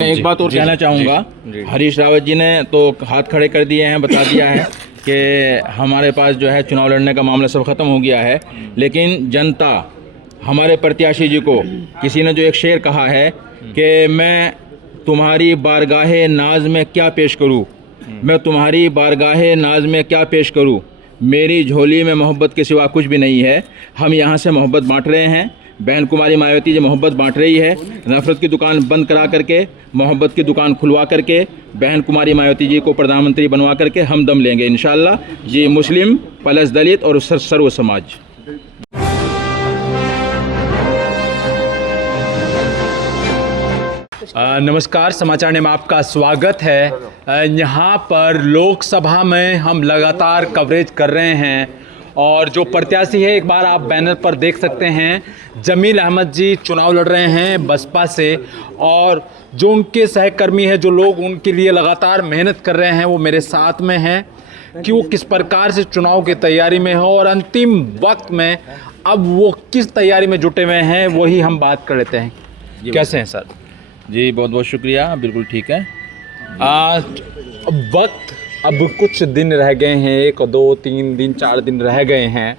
एक बात और कहना चाहूँगा। हरीश रावत जी ने तो हाथ खड़े कर दिए हैं, बता दिया है कि हमारे पास जो है चुनाव लड़ने का मामला सब ख़त्म हो गया है। लेकिन जनता हमारे प्रत्याशी जी को, किसी ने जो एक शेर कहा है कि मैं तुम्हारी बारगाहे नाज में क्या पेश करूँ, मैं तुम्हारी बारगाहे नाज में क्या पेश करूँ, मेरी झोली में मोहब्बत के सिवा कुछ भी नहीं है। हम यहाँ से मोहब्बत बांट रहे हैं। बहन कुमारी मायावती जी मोहब्बत बांट रही है। नफरत की दुकान बंद करा करके मोहब्बत की दुकान खुलवा करके बहन कुमारी मायावती जी को प्रधानमंत्री बनवा करके हम दम लेंगे इंशाल्लाह जी। मुस्लिम प्लस दलित और सर्व समाज। नमस्कार, समाचार में आपका स्वागत है। यहाँ पर लोकसभा में हम लगातार कवरेज कर रहे हैं और जो प्रत्याशी है, एक बार आप बैनर पर देख सकते हैं, जमील अहमद जी चुनाव लड़ रहे हैं बसपा से। और जो उनके सहकर्मी हैं, जो लोग उनके लिए लगातार मेहनत कर रहे हैं, वो मेरे साथ में हैं कि वो किस प्रकार से चुनाव की तैयारी में हो और अंतिम वक्त में अब वो किस तैयारी में जुटे हुए हैं, वही हम बात कर लेते हैं। कैसे हैं सर? जी बहुत बहुत शुक्रिया, बिल्कुल ठीक है। वक्त अब कुछ दिन रह गए हैं, 1 2 3 दिन 4 दिन रह गए हैं।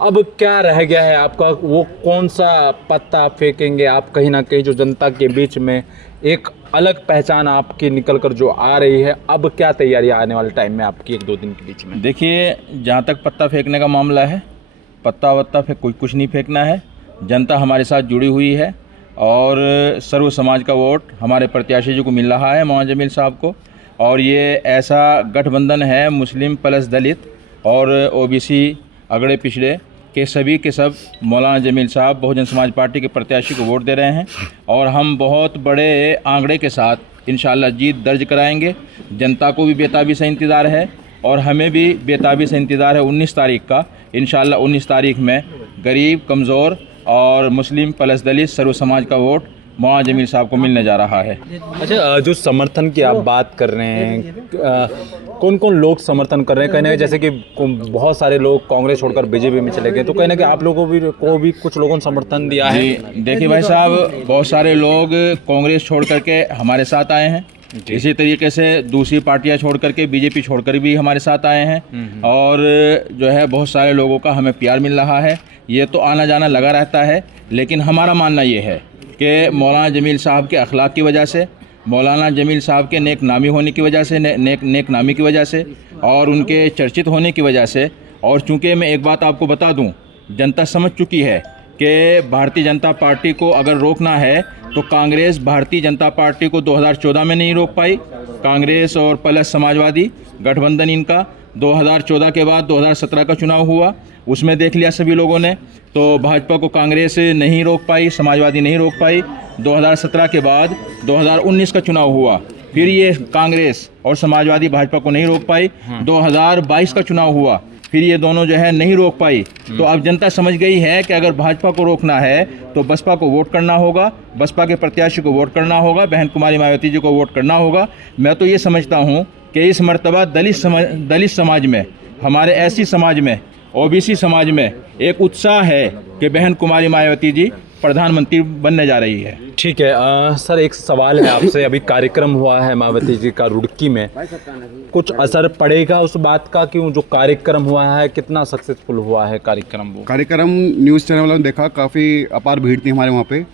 अब क्या रह गया है आपका? वो कौन सा पत्ता फेंकेंगे आप कहीं ना कहीं, जो जनता के बीच में एक अलग पहचान आपकी निकल कर जो आ रही है? अब क्या तैयारी आने वाले टाइम में आपकी 1 2 दिन के बीच में? देखिए, जहाँ तक पत्ता फेंकने का मामला है, पत्ता वत्ता फेंक कुछ नहीं फेंकना है। जनता हमारे साथ जुड़ी हुई है और सर्व समाज का वोट हमारे प्रत्याशी जी को मिल रहा है, मौलाना जमील साहब को। और ये ऐसा गठबंधन है मुस्लिम प्लस दलित और ओबीसी अगड़े पिछड़े के सभी के सब मौलाना जमील साहब बहुजन समाज पार्टी के प्रत्याशी को वोट दे रहे हैं। और हम बहुत बड़े आंकड़े के साथ इंशाल्लाह जीत दर्ज कराएंगे। जनता को भी बेताबी से इंतज़ार है और हमें भी बेताबी से इंतज़ार है 19 तारीख का। इंशाल्लाह 19 तारीख में गरीब, कमज़ोर और मुस्लिम प्लस दलित सर्व समाज का वोट मौलाना जमील साहब को मिलने जा रहा है। अच्छा, जो समर्थन की आप बात कर रहे हैं, कौन कौन लोग समर्थन कर रहे हैं? कहने जैसे कि बहुत सारे लोग कांग्रेस छोड़कर बीजेपी में चले गए, तो कहने कि आप लोगों को भी कुछ लोगों ने समर्थन दिया है। देखिए भाई साहब, बहुत सारे लोग कांग्रेस छोड़ करके हमारे साथ आए हैं। इसी तरीके से दूसरी पार्टियां छोड़ करके, बीजेपी छोड़कर भी हमारे साथ आए हैं। और जो है बहुत सारे लोगों का हमें प्यार मिल रहा है। ये तो आना जाना लगा रहता है, लेकिन हमारा मानना ये है कि मौलाना जमील साहब के अखलाक की वजह से, मौलाना जमील साहब के नेक नामी होने की वजह से, नेक नामी की वजह से और उनके चर्चित होने की वजह से, और चूँकि मैं एक बात आपको बता दूं, जनता समझ चुकी है कि भारतीय जनता पार्टी को अगर रोकना है तो कांग्रेस भारतीय जनता पार्टी को 2014 में नहीं रोक पाई। कांग्रेस और प्लस समाजवादी गठबंधन इनका 2014 के बाद 2017 का चुनाव हुआ, उसमें देख लिया सभी लोगों ने। तो भाजपा को कांग्रेस नहीं रोक पाई, समाजवादी नहीं रोक पाई। 2017 के बाद 2019 का चुनाव हुआ, फिर ये कांग्रेस और समाजवादी भाजपा को नहीं रोक पाई। 2022 का चुनाव हुआ, फिर ये दोनों जो है नहीं रोक पाई। तो अब जनता समझ गई है कि अगर भाजपा को रोकना है तो बसपा को वोट करना होगा, बसपा के प्रत्याशी को वोट करना होगा, बहन कुमारी मायावती जी को वोट करना होगा। मैं तो ये समझता हूँ कि इस मर्तबा दलित समाज में, हमारे ऐसी समाज में, ओबीसी समाज में एक उत्साह है कि बहन कुमारी मायावती जी प्रधानमंत्री बनने जा रही है। ठीक है। सर, एक सवाल है आपसे। अभी कार्यक्रम हुआ है मायावती जी का रुड़की में, कुछ असर पड़ेगा उस बात का कि जो कार्यक्रम हुआ है कितना सक्सेसफुल हुआ है कार्यक्रम? वो कार्यक्रम न्यूज़ चैनल वालों ने देखा, काफ़ी अपार भीड़ थी हमारे वहाँ पे।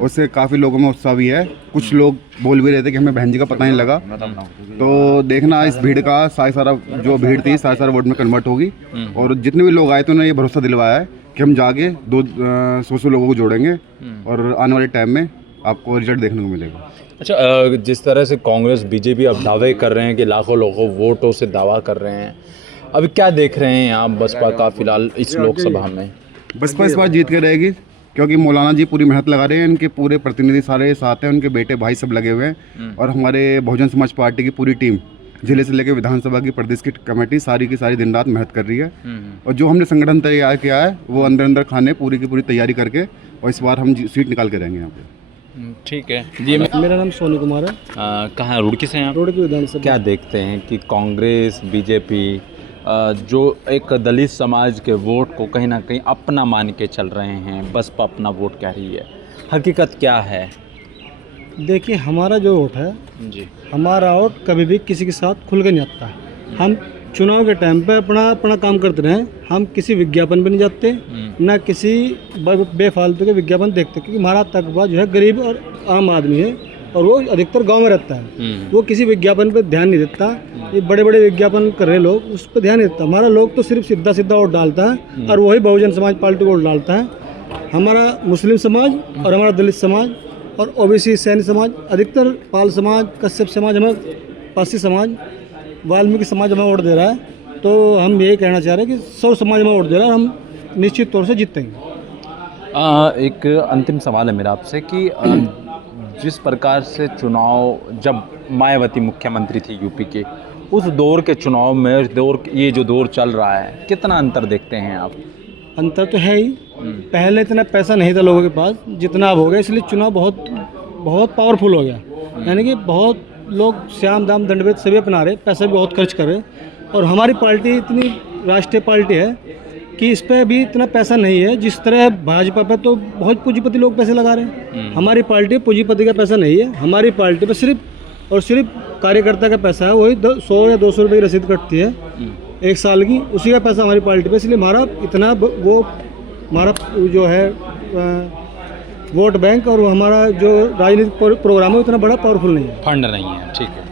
उससे काफ़ी लोगों में उत्साह भी है। कुछ लोग बोल भी रहे थे कि हमें बहन जी का पता नहीं लगा। तो देखना, इस भीड़ का सारा जो भीड़ थी सारा वोट में कन्वर्ट होगी। और जितने भी लोग आए थे उन्होंने ये भरोसा दिलवाया है कि हम जाके 200 लोगों को जोड़ेंगे और आने वाले टाइम में आपको रिजल्ट देखने को मिलेगा। अच्छा, जिस तरह से कांग्रेस बीजेपी अब दावे कर रहे हैं कि लाखों लोगों वोटों से दावा कर रहे हैं, अभी क्या देख रहे हैं आप बसपा का फिलहाल इस लोकसभा में? बसपा इस बार जीत के रहेगी, क्योंकि मौलाना जी पूरी मेहनत लगा रहे हैं। इनके पूरे प्रतिनिधि सारे साथ हैं, उनके बेटे भाई सब लगे हुए हैं। और हमारे बहुजन समाज पार्टी की पूरी टीम, जिले से लेकर विधानसभा की प्रदेश की कमेटी, सारी की सारी दिन रात मेहनत कर रही है। और जो हमने संगठन तैयार किया है वो अंदर खाने पूरी की पूरी तैयारी करके, और इस बार हम सीट निकाल के रहेंगे यहाँ पे। ठीक है जी। मेरा नाम सोनू कुमार है। कहाँ, रुड़की से हैं आप? रुड़की विधानसभा। क्या देखते हैं कि कांग्रेस बीजेपी जो एक दलित समाज के वोट को कहीं ना कहीं अपना मान के चल रहे हैं, बसपा अपना वोट कह रही है, हकीकत क्या है? देखिए हमारा जो वोट है, जी हमारा वोट कभी भी किसी के साथ खुल के नहीं आता है। हम चुनाव के टाइम पे अपना अपना काम करते रहें, हम किसी विज्ञापन पे नहीं जाते, ना किसी बेफालतू के विज्ञापन देखते, क्योंकि हमारा तकवा जो है गरीब और आम आदमी है और वो अधिकतर गांव में रहता है। वो किसी विज्ञापन पे ध्यान नहीं देता। ये बड़े बड़े विज्ञापन कर रहे लोग उस पर ध्यान नहीं देता। हमारा लोग तो सिर्फ सीधा सीधा वोट डालता है और वही बहुजन समाज पार्टी को वोट डालता है। हमारा मुस्लिम समाज और हमारा दलित समाज और ओबीसी सैनी समाज, अधिकतर पाल समाज, कश्यप समाज, हमें पारसी समाज, वाल्मीकि समाज हमें वोट दे रहा है। तो हम यही कहना चाह रहे हैं कि 100 समाज हमें वोट दे रहा है और हम निश्चित तौर से जीतेंगे। एक अंतिम सवाल है मेरा आपसे कि जिस प्रकार से चुनाव जब मायावती मुख्यमंत्री थी यूपी के, उस दौर के चुनाव में ये जो दौर चल रहा है, कितना अंतर देखते हैं आप? अंतर तो है ही। पहले इतना पैसा नहीं था लोगों के पास जितना अब हो गया, इसलिए चुनाव बहुत पावरफुल हो गया। यानी कि बहुत लोग श्याम दाम दंडभेद सभी अपना रहे, पैसा भी बहुत खर्च कर रहे। और हमारी पार्टी इतनी राष्ट्रीय पार्टी है कि इस पर भी इतना पैसा नहीं है। जिस तरह भाजपा पर तो बहुत पूंजीपति लोग पैसे लगा रहे हैं, हमारी पार्टी पूंजीपति का पैसा नहीं है। हमारी पार्टी पर सिर्फ और सिर्फ कार्यकर्ता का पैसा है, वही 100 या 200 रुपये की रसीद कटती है एक साल की, उसी का पैसा हमारी पार्टी पे। इसलिए हमारा इतना हमारा जो है वोट बैंक और हमारा जो राजनीतिक प्रोग्राम है इतना बड़ा पावरफुल नहीं है। फंड नहीं है, ठीक है।